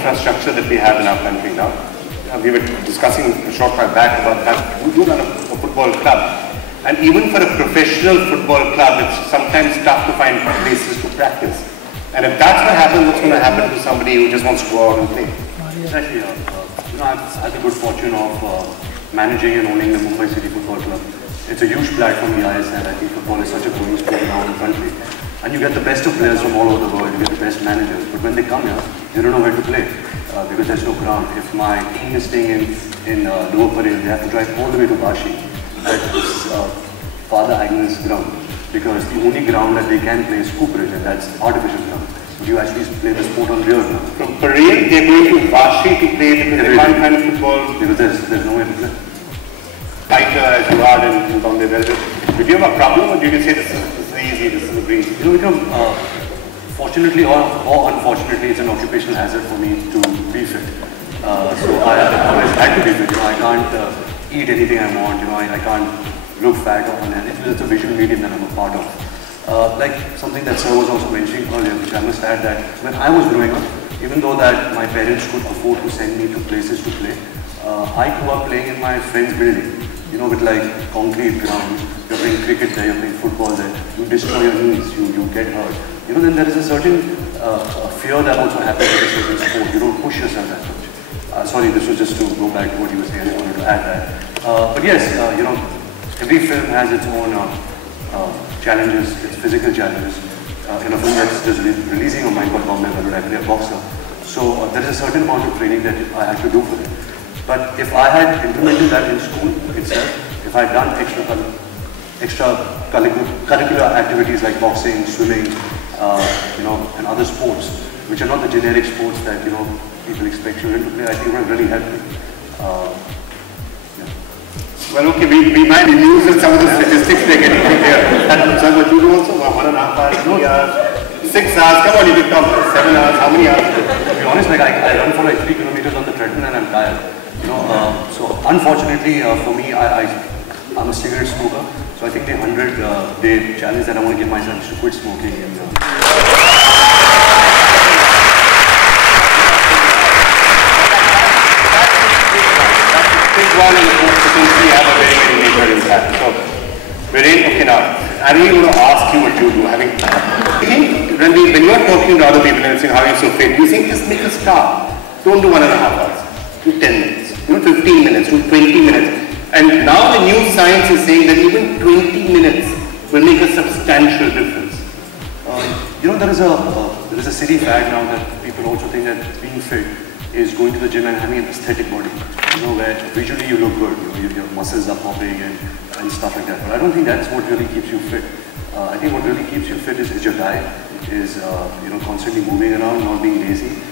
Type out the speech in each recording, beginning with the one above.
Infrastructure that we have in our country now. We were discussing a short while back about that. We do run a football club, and even for a professional football club, it's sometimes tough to find places to practice. And if that's what happens, what's going to happen to somebody who just wants to go out and play? Exactly. I've had the good fortune of managing and owning the Mumbai City Football Club. It's a huge platform in the ISL. I think football is such a growing sport now in the country. And you get the best of players from all over the world, you get the best managers. But when they come here, they don't know where to play because there's no ground. If my team is staying in Lower Parel, they have to drive all the way to Vashi. That is Father Agnes ground, because the only ground that they can play is Cooperage, and that's artificial ground. So you actually play the sport on real ground. From Parel, they're going to Vashi to play the one kind of football because there's no way to play. Tighter as you are in Bombay. Did you have a problem, or did you say this is easy, this is a breeze? You know, fortunately or unfortunately, it's an occupational hazard for me to be fit. So I always had to be fit. You know, I can't eat anything I want. You know, I can't look fat or unhealthy. It's a visual medium that I'm a part of. Like something that Sir was also mentioning earlier, which I must add, that when I was growing up, even though that my parents could afford to send me to places to play, I grew up playing in my friend's building. You know, with like concrete grounds. You're playing cricket there, you're playing football there. You destroy your knees, you get hurt. You know, then there is a certain fear that also happens with a certain sport. You don't push yourself that much. Sorry, this was just to go back to what you were saying. I just wanted to add that. But yes, you know, every film has its own challenges, its physical challenges. In a film that's just releasing on my Bombay, I play a boxer. So there is a certain amount of training that I have to do for it. But if I had implemented that in school itself, if I had done extracurricular activities like boxing, swimming, you know, and other sports, which are not the generic sports that, you know, people expect children to play, I think it would have really helped me. Yeah. Well, okay, we might be using some of the statistics they're getting from here. That's what you do also, 1.5 hours, 3 hours, 6 hours, come on, you can come 7 hours, how many hours? To be honest, like I run for like 3 kilometers on the treadmill and I'm tired. You know, so unfortunately for me, I'm a cigarette smoker. So I think the 100-day challenge that I want to give myself is to quit smoking. And, that's a big one, and it will potentially have a very, very major impact. So we're in, okay now, I really want to ask you what you do. Ranbir, when you're talking to other people and saying how you're so fit, you think just make a start. Don't do 1.5 hours, do 10 minutes. 15 minutes to 20 minutes. And now the new science is saying that even 20 minutes will make a substantial difference. You know, there is a silly fad now that people also think that being fit is going to the gym and having an aesthetic body. You know, where visually you look good, you know, your muscles are popping and stuff like that. But I don't think that's what really keeps you fit. I think what really keeps you fit is your diet, is you know, constantly moving around, not being lazy.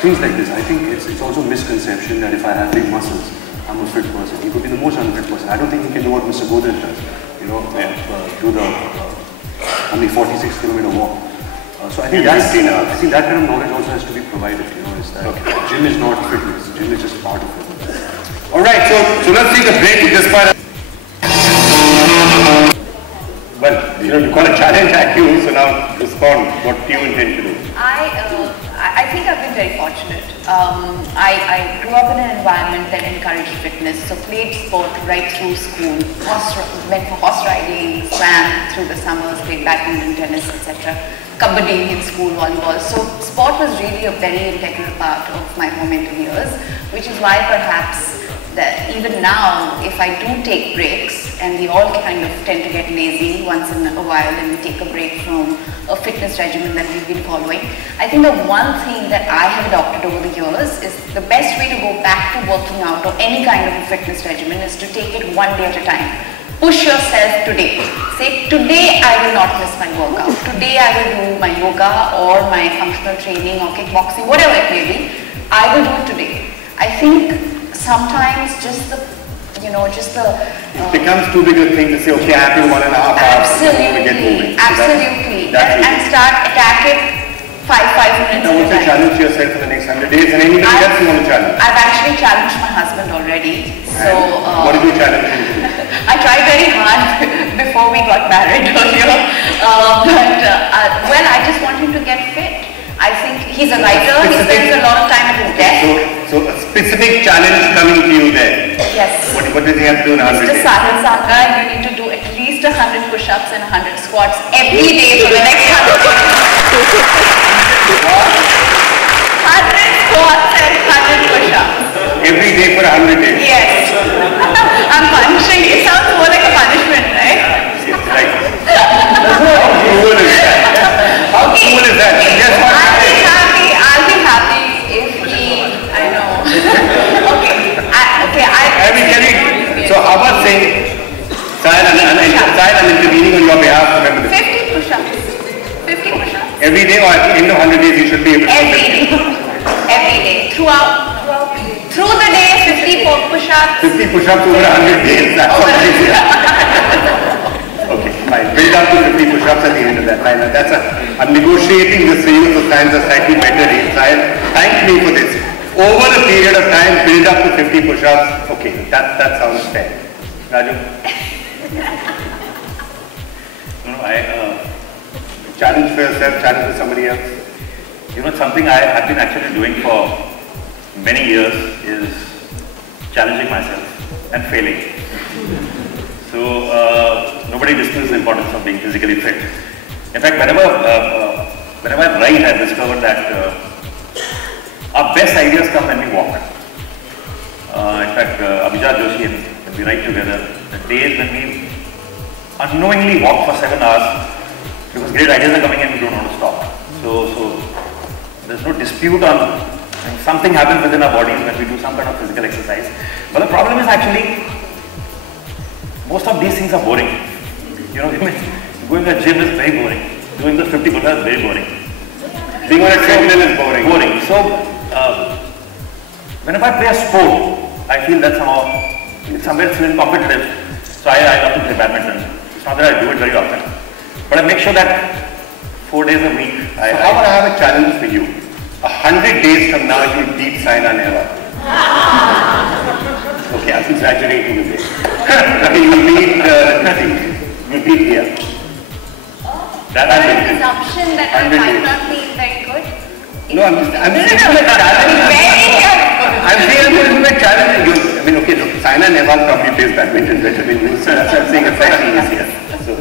Things like this. I think it's also a misconception that if I have big muscles, I'm a fit person. He could be the most unfit person. I don't think he can do what Mr. Godrej does. You know, do the only 46-kilometer walk. So I think that kind of knowledge also has to be provided. You know, is that gym is not fitness. Gym is just part of it. All right. So let's take a break with this part. Well, you know, you've got a challenge at you, so now respond. What do you intend to do? I think I've been very fortunate. I grew up in an environment that encouraged fitness, so played sport right through school, went for horse riding, swam through the summers, played badminton, tennis, etc. Kabaddi in school, volleyball. So sport was really a very integral part of my formative years, which is why perhaps that even now, if I do take breaks, and we all kind of tend to get lazy once in a while and we take a break from a fitness regimen that we've been following, I think the one thing that I have adopted over the years is the best way to go back to working out or any kind of a fitness regimen is to take it one day at a time. Push yourself today. Say, today I will not miss my workout. Today I will do my yoga or my functional training or kickboxing, whatever it may be. I will do it today. I think sometimes just the, it becomes too big a thing to say, okay, I have to 1.5 hours. Absolutely, get moving. Absolutely. So and start attacking 5 minutes. Now, what's your challenge yourself for the next 100 days, and anything else you want to challenge? I've actually challenged my So, what is your challenge? I tried very hard before we got married earlier, well, I just want him to get fit. I think he's a writer, he spends a lot of time at his desk. So a specific challenge coming to you there. Yes. What does he have to do in 100 days? Mr. Sahil Sanga, you need to do at least 100 push-ups and 100 squats every day for the next 100 days. 100 squats and 100 push-ups. Every day for 100 days? Yes. I'm punishing. It sounds more like a punishment, right? Yes, right. How cruel is that? How cruel is that? Yes, I'll be happy if he, I know. I mean, can you, so how about saying, Sahil, I'm intervening on your behalf, remember this. 50 push-ups. 50 push-ups. Every day or at the end of 100 days you should be able to do 50. Every day. Through the day, 50 push-ups. 50 push-ups over 100 days, that's all easy. Okay, fine. Build up to 50 push-ups at the end of that. Fine. I'm negotiating this for you so times are slightly better. Thank me for this. Over a period of time, build up to 50 push-ups. Okay, that sounds fair. Raju? No, challenge for yourself, challenge for somebody else. You know, something I have been actually doing for many years is challenging myself and failing. So, nobody discusses the importance of being physically fit. In fact, whenever I write, I've discovered that our best ideas come when we walk. In fact, Abhijat Joshi, when we write together, the days when we unknowingly walk for 7 hours, because great ideas are coming and we don't want to stop. So there's no dispute on when something happens within our bodies when we do some kind of physical exercise. But the problem is actually, most of these things are boring. You know, going to the gym is very boring. Doing the 50 push-ups is very boring. Being on a treadmill is boring. So, whenever I play a sport, I feel that somewhere it's really competitive. So I love to play badminton. It's not that I do it very often, but I make sure that 4 days a week. So how about I have a challenge for you? 100 days from now, you beat Saina Nehwal. Okay, I'm exaggerating a bit. You beat here. That is an assumption that I might not be very good. No, I'm saying I'm going to challenge you. I mean, okay, look, Saina Nehwal probably plays badminton better than you, so I'm saying it's slightly easier. So,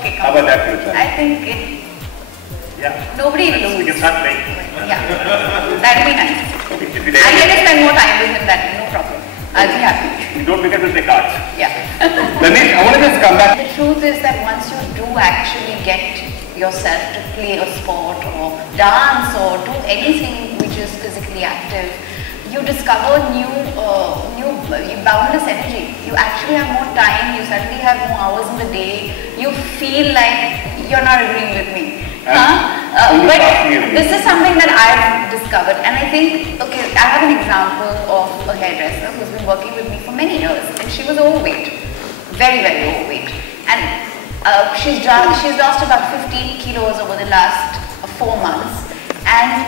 okay, how about that for a challenge? I think nobody will lose. We can start playing. Yeah, that'd be nice. Okay, I get to spend more time with him, that no problem. I'll be happy. You don't forget to play cards. Yeah. Lanesh, I want to just come back. The truth is that once you do actually get yourself to play a sport or dance or do anything which is physically active, you discover new boundless energy. You actually have more time, you suddenly have more hours in the day, you feel like you're not agreeing with me. But this is something that I've discovered, and I think, okay, I have an example of a hairdresser who's been working with me for many years, and she was overweight, very, very overweight, and she's lost about 15 kilos over the last 4 months, and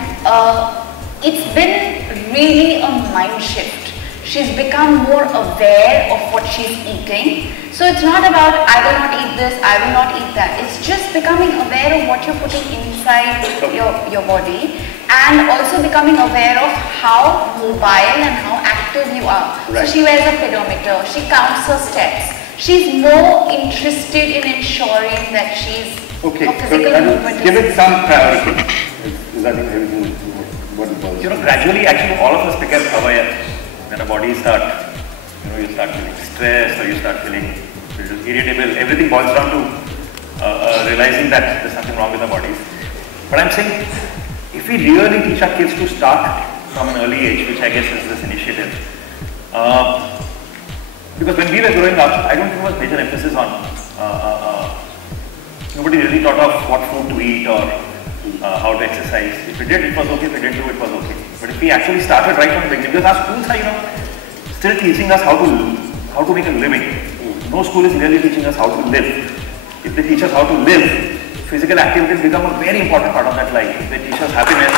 it's been really a mind shift. She's become more aware of what she's eating. So it's not about, I will not eat this, I will not eat that. It's just becoming aware of what you're putting inside your body, and also becoming aware of how mobile and how active you are. Right. So she wears a pedometer, she counts her steps. She's more interested in ensuring that she's physical movement. Give it some priority. Is that everything? You know, gradually, actually, all of us become aware when our bodies start, you start feeling stressed or you start feeling irritable. Everything boils down to realizing that there's something wrong with our bodies. But I'm saying, if we really teach our kids to start from an early age, which I guess is this initiative, because when we were growing up, I don't think there was major emphasis on, nobody really thought of what food to eat or how to exercise. If we did, it was okay. If we didn't do it, was okay. But if we actually started right from the beginning, because our schools are, still teaching us how to make a living. No school is really teaching us how to live. If they teach us how to live, physical activity will become a very important part of that life. If they teach us happiness,